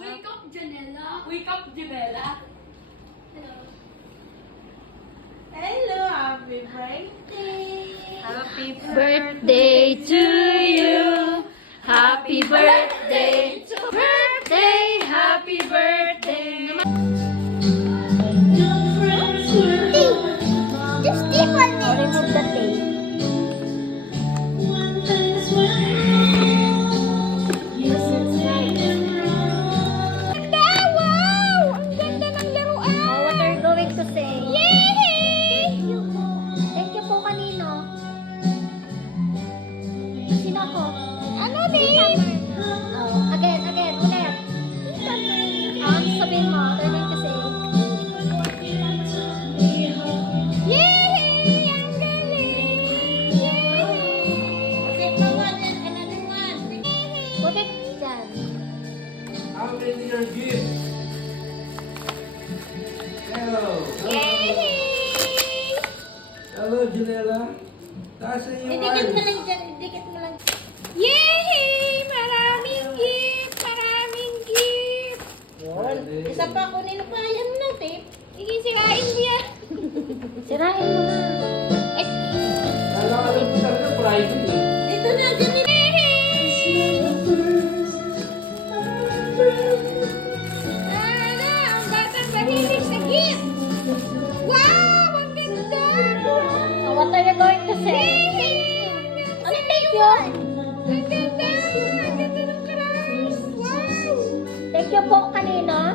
Wake up, Janela. Wake up, Janela. Hello. Hello, happy birthday! Happy Birthday to you. Happy birthday to birthday. Happy birthday. Just keep on it. Remove the tape. Wow! Ang ganda ng laruan! Oh, what are you going to say? Yay! Thank you po kanino? Sino ko? Ano name? Oh, again, ulit. Ano sabihin mo? What are you going to say? Yay! Ang galing! Yay! Put it dyan. How many are gifts? Hello. Yay! Hello, Janela. Taas yung Didikit mo eyes. lang dyan, didikit mo lang. Yay! Maraming gift! Maraming gift! Isa pa kunin pa yan na tape. Sige, sirain mo yan. Sirain mo na. Alam mo talaga private eh. Dito na, dyan ni Ang batang mahilig sa gift! Wow! Ang ganda! So, what are you going to say? Ano thank you? Ang ganda! Ang ganda ng crush! Wow! Thank you po kanino?